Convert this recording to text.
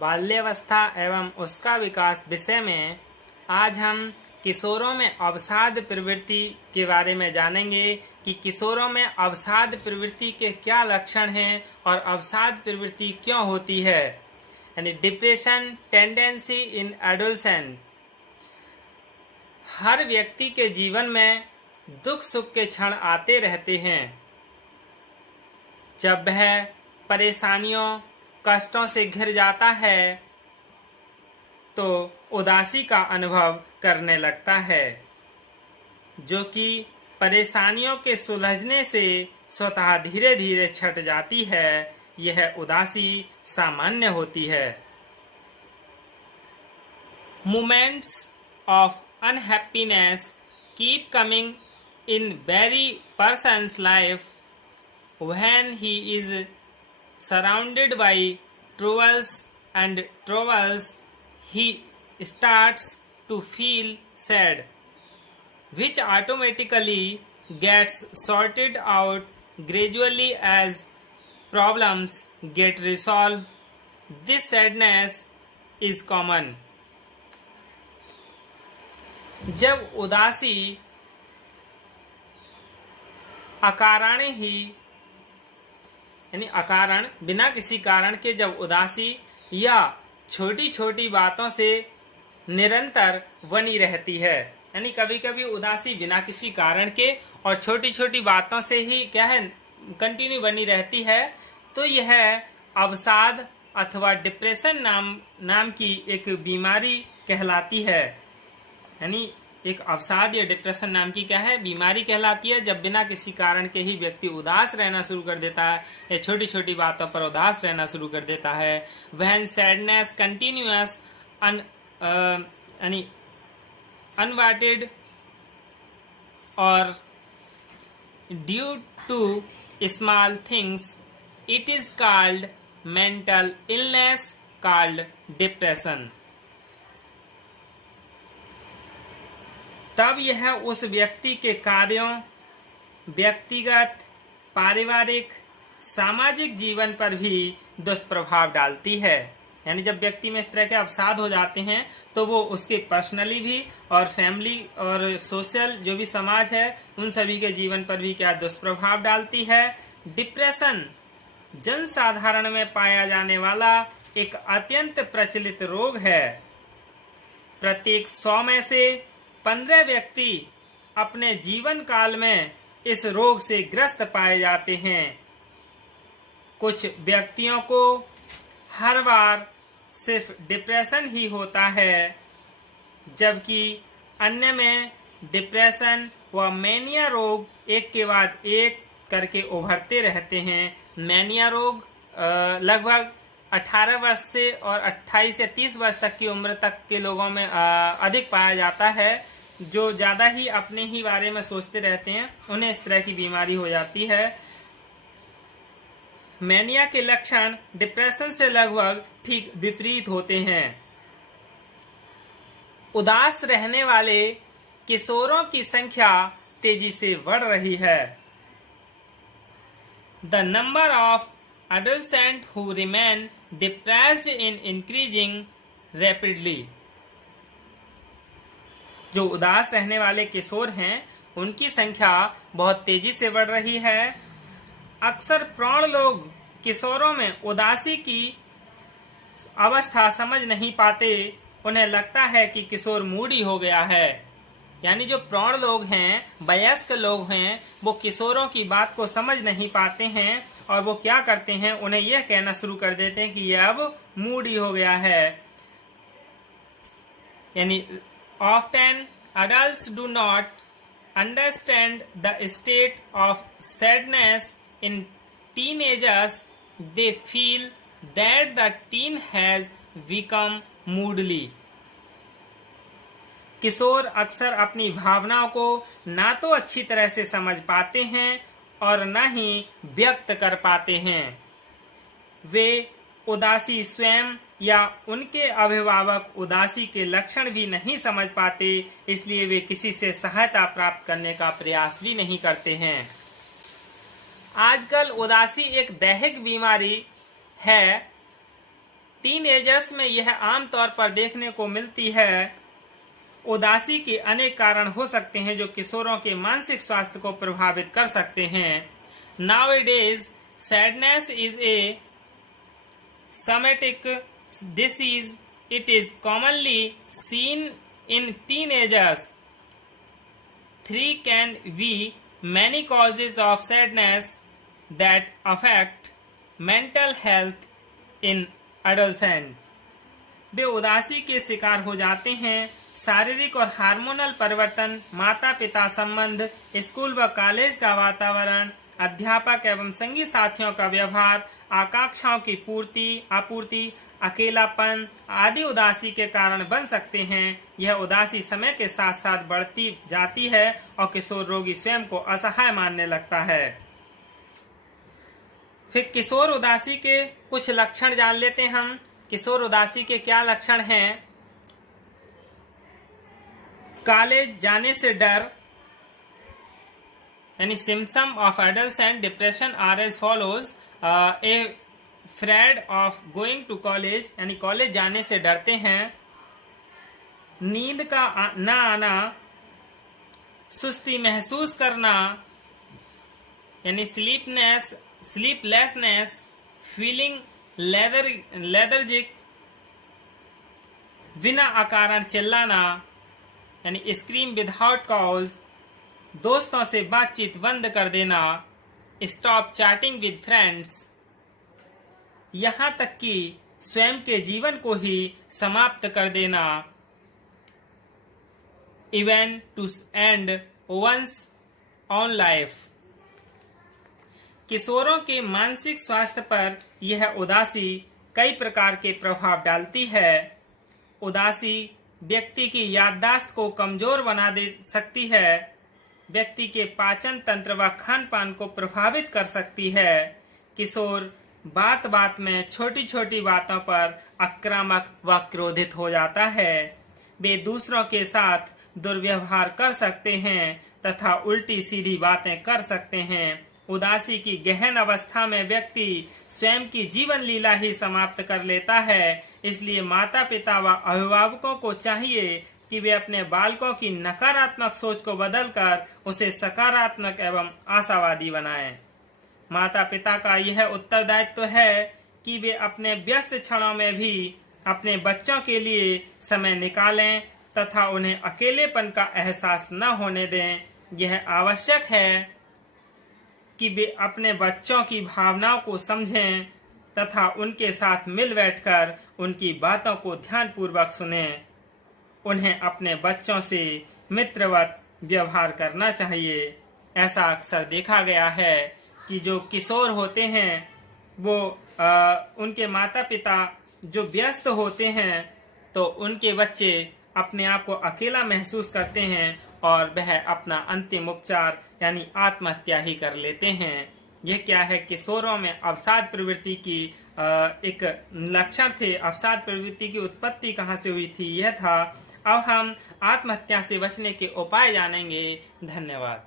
बाल्यावस्था एवं उसका विकास विषय में आज हम किशोरों में अवसाद प्रवृत्ति के बारे में जानेंगे कि किशोरों में अवसाद प्रवृत्ति के क्या लक्षण हैं और अवसाद प्रवृत्ति क्यों होती है, यानी डिप्रेशन टेंडेंसी इन एडोलसेंट। हर व्यक्ति के जीवन में दुख सुख के क्षण आते रहते हैं। जब वह परेशानियों कष्टों से घिर जाता है तो उदासी का अनुभव करने लगता है, जो कि परेशानियों के सुलझने से स्वतः धीरे धीरे छट जाती है। यह उदासी सामान्य होती है। Moments of unhappiness keep coming in very person's life. When he is surrounded by troubles, he starts to feel sad, which automatically gets sorted out gradually as problems get resolved. This sadness is common. जब उदासी अकारण ही यानी अकारण बिना किसी कारण के जब उदासी या छोटी छोटी बातों से निरंतर बनी रहती है, यानी कभी कभी उदासी बिना किसी कारण के और छोटी छोटी बातों से ही क्या है कंटिन्यू बनी रहती है, तो यह अवसाद अथवा डिप्रेशन नाम की एक बीमारी कहलाती है। यानी एक अवसाद या डिप्रेशन नाम की क्या है बीमारी कहलाती है, जब बिना किसी कारण के ही व्यक्ति उदास रहना शुरू कर देता है या छोटी छोटी बातों पर उदास रहना शुरू कर देता है। व्हेन सैडनेस कंटिन्यूअस अनवांटेड और due to small things, it is called mental illness called depression. तब यह उस व्यक्ति के कार्यों, व्यक्तिगत, पारिवारिक, सामाजिक जीवन पर भी दुष्प्रभाव डालती है। यानी जब व्यक्ति में इस तरह के अवसाद हो जाते हैं तो वो उसके पर्सनली भी और फैमिली और सोशल जो भी समाज है उन सभी के जीवन पर भी क्या दुष्प्रभाव डालती है। डिप्रेशन जनसाधारण में पाया जाने वाला एक अत्यंत प्रचलित रोग है। प्रत्येक 100 में से 15 व्यक्ति अपने जीवन काल में इस रोग से ग्रस्त पाए जाते हैं। कुछ व्यक्तियों को हर बार सिर्फ डिप्रेशन ही होता है, जबकि अन्य में डिप्रेशन व मैनिया रोग एक के बाद एक करके उभरते रहते हैं। मैनिया रोग लगभग 18 वर्ष से और 28 से 30 वर्ष तक की उम्र तक के लोगों में अधिक पाया जाता है। जो ज्यादा ही अपने ही बारे में सोचते रहते हैं उन्हें इस तरह की बीमारी हो जाती है। मैनिया के लक्षण डिप्रेशन से लगभग ठीक विपरीत होते हैं। उदास रहने वाले किशोरों की संख्या तेजी से बढ़ रही है। The number of adolescents who remain depressed is increasing rapidly. जो उदास रहने वाले किशोर हैं उनकी संख्या बहुत तेजी से बढ़ रही है। अक्सर प्रौढ़ लोग किशोरों में उदासी की अवस्था समझ नहीं पाते। उन्हें लगता है कि किशोर मूडी हो गया है। यानी जो प्रौढ़ लोग हैं, वयस्क लोग हैं, वो किशोरों की बात को समझ नहीं पाते हैं और वो क्या करते हैं, उन्हें यह कहना शुरू कर देते हैं कि यह अब मूडी हो गया है। यानी often adults do not understand the state of sadness in teenagers. They feel that the teen has become moody. किशोर अक्सर अपनी भावनाओं को ना तो अच्छी तरह से समझ पाते हैं और न ही व्यक्त कर पाते हैं। वे उदासी स्वयं या उनके अभिभावक उदासी के लक्षण भी नहीं समझ पाते, इसलिए वे किसी से सहायता प्राप्त करने का प्रयास भी नहीं करते हैं। आजकल उदासी एक दैहिक बीमारी है। टीनएजर्स में यह आमतौर पर देखने को मिलती है। उदासी के अनेक कारण हो सकते हैं जो किशोरों के मानसिक स्वास्थ्य को प्रभावित कर सकते हैं। Nowadays, sadness is a somatic disease. It is commonly seen in teenagers. 3 can be many causes of sadness that affect mental health in adolescent. वे उदासी के शिकार हो जाते हैं। शारीरिक और हार्मोनल परिवर्तन, माता पिता संबंध, स्कूल व कॉलेज का वातावरण, अध्यापक एवं संगी साथियों का व्यवहार, आकांक्षाओं की आपूर्ति, अकेलापन आदि उदासी के कारण बन सकते हैं। यह उदासी समय के साथ साथ बढ़ती जाती है और किशोर रोगी स्वयं को असहाय मानने लगता है। फिर किशोर उदासी के कुछ लक्षण जान लेते हैं हम। किशोर उदासी के क्या लक्षण हैं? कॉलेज जाने से डर, यानी symptom of adolescent depression are as follows. Afraid of going to college, यानी कॉलेज जाने से डरते हैं। नींद का न आना, सुस्ती महसूस करना, यानी स्लीपलेसनेस, फीलिंग लेथर्जिक, बिना अकारण चिल्लाना, यानी स्क्रीम विदाउट कॉज, दोस्तों से बातचीत बंद कर देना, स्टॉप चैटिंग विद फ्रेंड्स, यहाँ तक कि स्वयं के जीवन को ही समाप्त कर देना, even to end one's own life. किशोरों के मानसिक स्वास्थ्य पर यह उदासी कई प्रकार के प्रभाव डालती है। उदासी व्यक्ति की याददाश्त को कमजोर बना दे सकती है, व्यक्ति के पाचन तंत्र व खान पान को प्रभावित कर सकती है। किशोर बात बात में छोटी छोटी बातों पर आक्रामक व क्रोधित हो जाता है। वे दूसरों के साथ दुर्व्यवहार कर सकते हैं तथा उल्टी सीधी बातें कर सकते हैं। उदासी की गहन अवस्था में व्यक्ति स्वयं की जीवन लीला ही समाप्त कर लेता है। इसलिए माता पिता व अभिभावकों को चाहिए कि वे अपने बालकों की नकारात्मक सोच को बदलकर उसे सकारात्मक एवं आशावादी बनाएं। माता पिता का यह उत्तरदायित्व है कि वे अपने व्यस्त क्षणों में भी अपने बच्चों के लिए समय निकालें तथा उन्हें अकेलेपन का एहसास न होने दें। यह आवश्यक है कि वे अपने बच्चों की भावनाओं को समझें तथा उनके साथ मिल बैठकर उनकी बातों को ध्यानपूर्वक सुनें। उन्हें अपने बच्चों से मित्रवत व्यवहार करना चाहिए। ऐसा अक्सर देखा गया है कि जो किशोर होते हैं वो उनके माता पिता जो व्यस्त होते हैं तो उनके बच्चे अपने आप को अकेला महसूस करते हैं और वह अपना अंतिम उपचार यानी आत्महत्या ही कर लेते हैं। यह क्या है? किशोरों में अवसाद प्रवृत्ति की एक लक्षण थे। अवसाद प्रवृत्ति की उत्पत्ति कहाँ से हुई थी? यह था। अब हम आत्महत्या से बचने के उपाय जानेंगे। धन्यवाद।